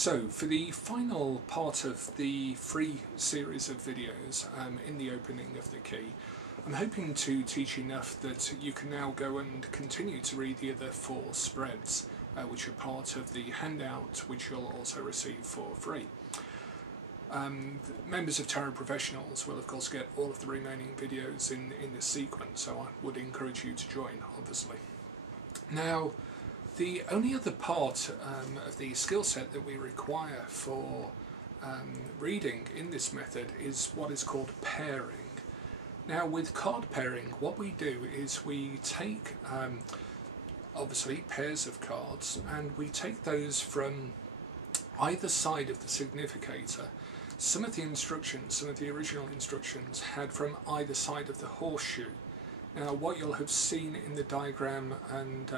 So for the final part of the free series of videos in the opening of the key, I'm hoping to teach enough that you can now go and continue to read the other 4 spreads which are part of the handout, which you'll also receive for free. Members of Tarot Professionals will of course get all of the remaining videos in this sequence, so I would encourage you to join, obviously. Now, the only other part of the skill set that we require for reading in this method is what is called pairing. Now, with card pairing, what we do is we take obviously pairs of cards, and we take those from either side of the significator. Some of the instructions, some of the original instructions, had from either side of the horseshoe. Now, what you'll have seen in the diagram and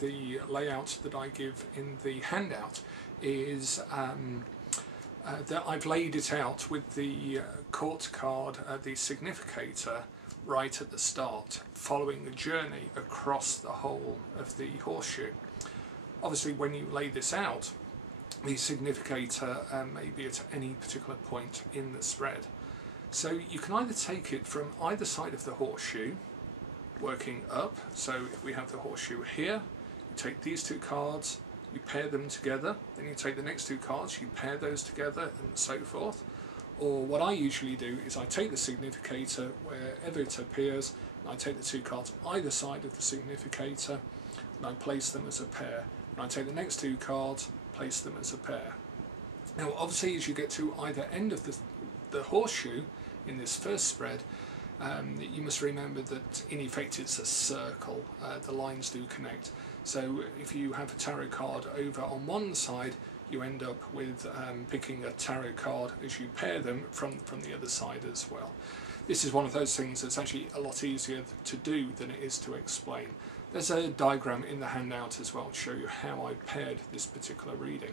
the layout that I give in the handout is that I've laid it out with the court card, the significator, right at the start, following the journey across the whole of the horseshoe. Obviously, when you lay this out, the significator may be at any particular point in the spread. So you can either take it from either side of the horseshoe, working up. So if we have the horseshoe here, you take these 2 cards, you pair them together, then you take the next 2 cards, you pair those together, and so forth. Or what I usually do is I take the significator wherever it appears, and I take the 2 cards either side of the significator, and I place them as a pair. And I take the next 2 cards, place them as a pair. Now, obviously, as you get to either end of the horseshoe in this first spread, you must remember that in effect it's a circle. The lines do connect. So if you have a tarot card over on one side, you end up with picking a tarot card as you pair them from the other side as well. This is one of those things that's actually a lot easier to do than it is to explain. There's a diagram in the handout as well to show you how I paired this particular reading.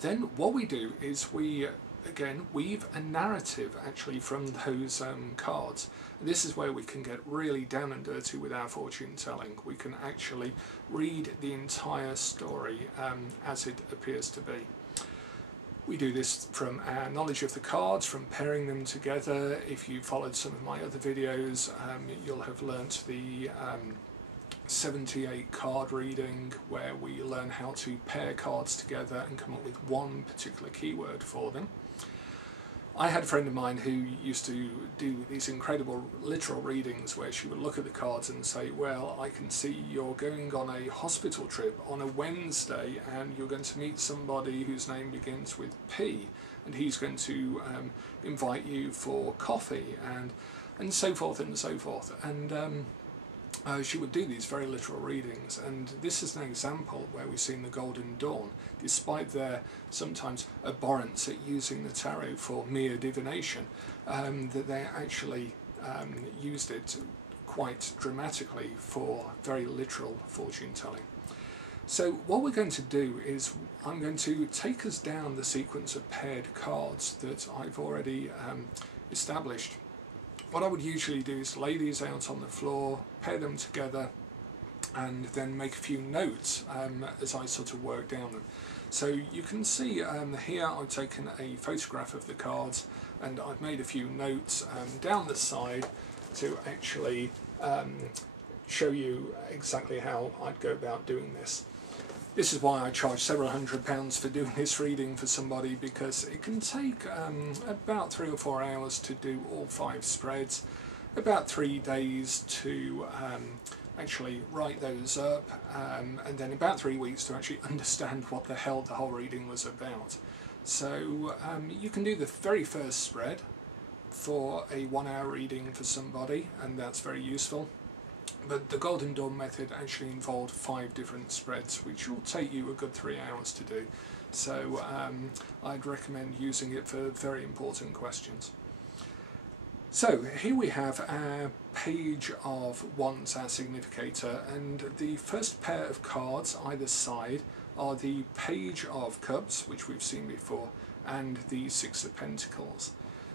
Then what we do is we again weave a narrative actually from those cards. This is where we can get really down and dirty with our fortune telling. We can actually read the entire story as it appears to be. We do this from our knowledge of the cards, from pairing them together. If you followed some of my other videos, you'll have learnt the 78 card reading, where we learn how to pair cards together and come up with one particular keyword for them. I had a friend of mine who used to do these incredible literal readings where she would look at the cards and say, well, I can see you're going on a hospital trip on a Wednesday and you're going to meet somebody whose name begins with P, and he's going to invite you for coffee, and so forth and so forth. And she would do these very literal readings, and this is an example where we've seen the Golden Dawn, despite their sometimes abhorrence at using the tarot for mere divination, that they actually used it quite dramatically for very literal fortune telling. So what we're going to do is I'm going to take us down the sequence of paired cards that I've already established. What I would usually do is lay these out on the floor, pair them together, and then make a few notes as I sort of work down them. So you can see here I've taken a photograph of the cards, and I've made a few notes down the side to actually show you exactly how I'd go about doing this. This is why I charge several £100 for doing this reading for somebody, because it can take about 3 or 4 hours to do all 5 spreads, about 3 days to actually write those up, and then about 3 weeks to actually understand what the hell the whole reading was about. So you can do the very first spread for a 1-hour reading for somebody, and that's very useful. But the Golden Dawn method actually involved 5 different spreads, which will take you a good 3 hours to do. So I'd recommend using it for very important questions. So here we have our page of wands, our significator, and the first pair of cards either side are the page of cups, which we've seen before, and the 6 of pentacles.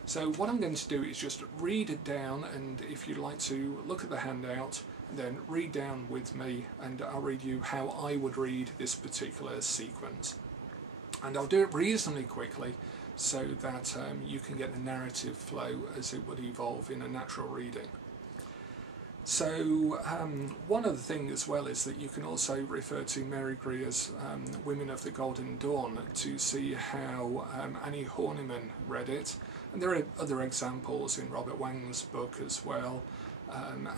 So what I'm going to do is just read it down, and if you'd like to look at the handout, then read down with me, and I'll read you how I would read this particular sequence. And I'll do it reasonably quickly so that you can get the narrative flow as it would evolve in a natural reading. So one other thing as well is that you can also refer to Mary Greer's Women of the Golden Dawn to see how Annie Horniman read it. And there are other examples in Robert Wang's book as well,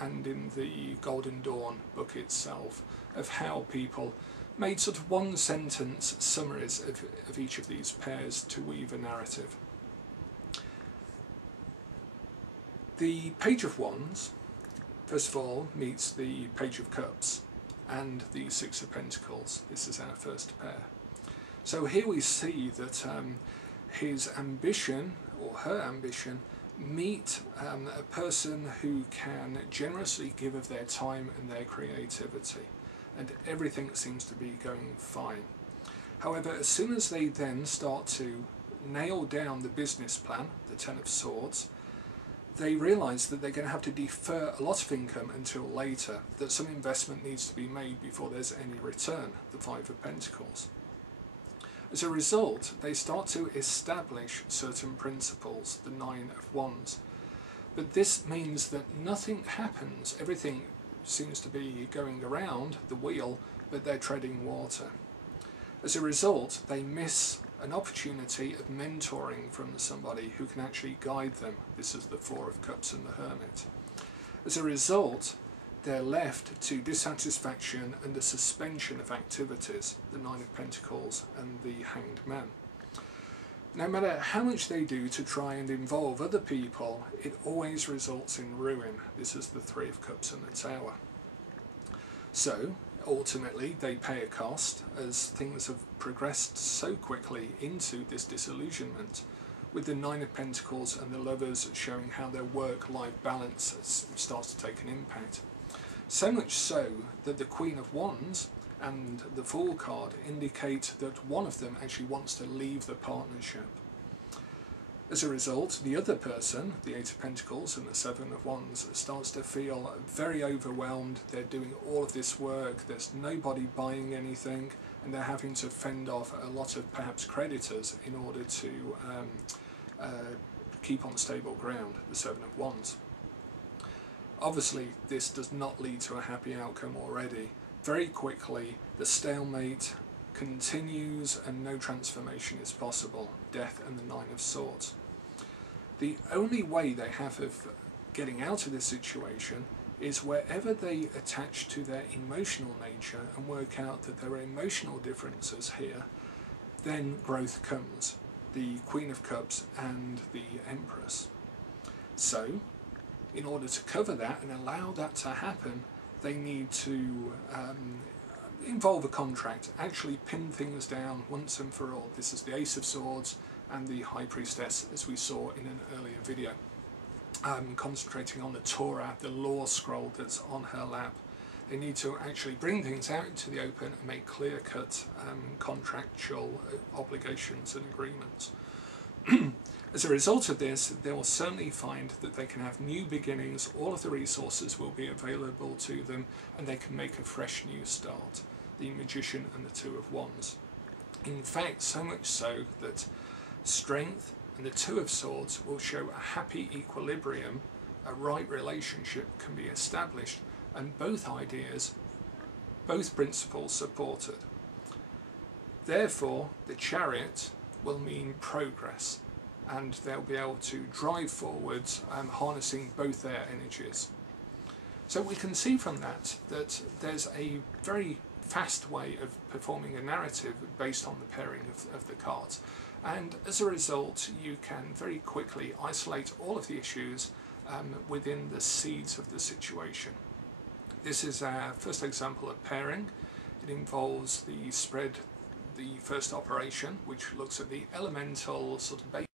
and in the Golden Dawn book itself, of how people made sort of one sentence summaries of each of these pairs to weave a narrative. The Page of Wands, first of all, meets the Page of Cups and the Six of Pentacles. This is our first pair. So here we see that his ambition, or her ambition, meet a person who can generously give of their time and their creativity, and everything seems to be going fine. However, as soon as they then start to nail down the business plan, the Ten of Swords, they realise that they're going to have to defer a lot of income until later, that some investment needs to be made before there's any return, the Five of Pentacles. As a result, they start to establish certain principles, the Nine of Wands. But this means that nothing happens, everything seems to be going around the wheel, but they're treading water. As a result, they miss an opportunity of mentoring from somebody who can actually guide them. This is the Four of Cups and the Hermit. As a result, they're left to dissatisfaction and a suspension of activities, the Nine of Pentacles and the Hanged Man. No matter how much they do to try and involve other people, it always results in ruin. This is the Three of Cups and the Tower. So, ultimately, they pay a cost as things have progressed so quickly into this disillusionment, with the Nine of Pentacles and the Lovers showing how their work-life balance starts to take an impact. So much so that the Queen of Wands and the Fool card indicate that one of them actually wants to leave the partnership. As a result, the other person, the Eight of Pentacles and the Seven of Wands, starts to feel very overwhelmed. They're doing all of this work, there's nobody buying anything, and they're having to fend off a lot of perhaps creditors in order to keep on stable ground, the Seven of Wands. Obviously, this does not lead to a happy outcome already. Very quickly, the stalemate continues and no transformation is possible. Death and the Nine of Swords. The only way they have of getting out of this situation is wherever they attach to their emotional nature and work out that there are emotional differences here, then growth comes. The Queen of Cups and the Empress. So, in order to cover that and allow that to happen, they need to involve a contract, actually pin things down once and for all. This is the Ace of Swords and the High Priestess, as we saw in an earlier video. Concentrating on the Torah, the law scroll that's on her lap. They need to actually bring things out into the open and make clear-cut contractual obligations and agreements. As a result of this, they will certainly find that they can have new beginnings, all of the resources will be available to them, and they can make a fresh new start. The Magician and the Two of Wands. In fact, so much so that Strength and the Two of Swords will show a happy equilibrium, a right relationship can be established, and both ideas, both principles supported. Therefore, the Chariot will mean progress, and they'll be able to drive forwards, harnessing both their energies. So we can see from that that there's a very fast way of performing a narrative based on the pairing of the cards, and as a result you can very quickly isolate all of the issues within the seeds of the situation. This is our first example of pairing. It involves the spread, the first operation, which looks at the elemental sort of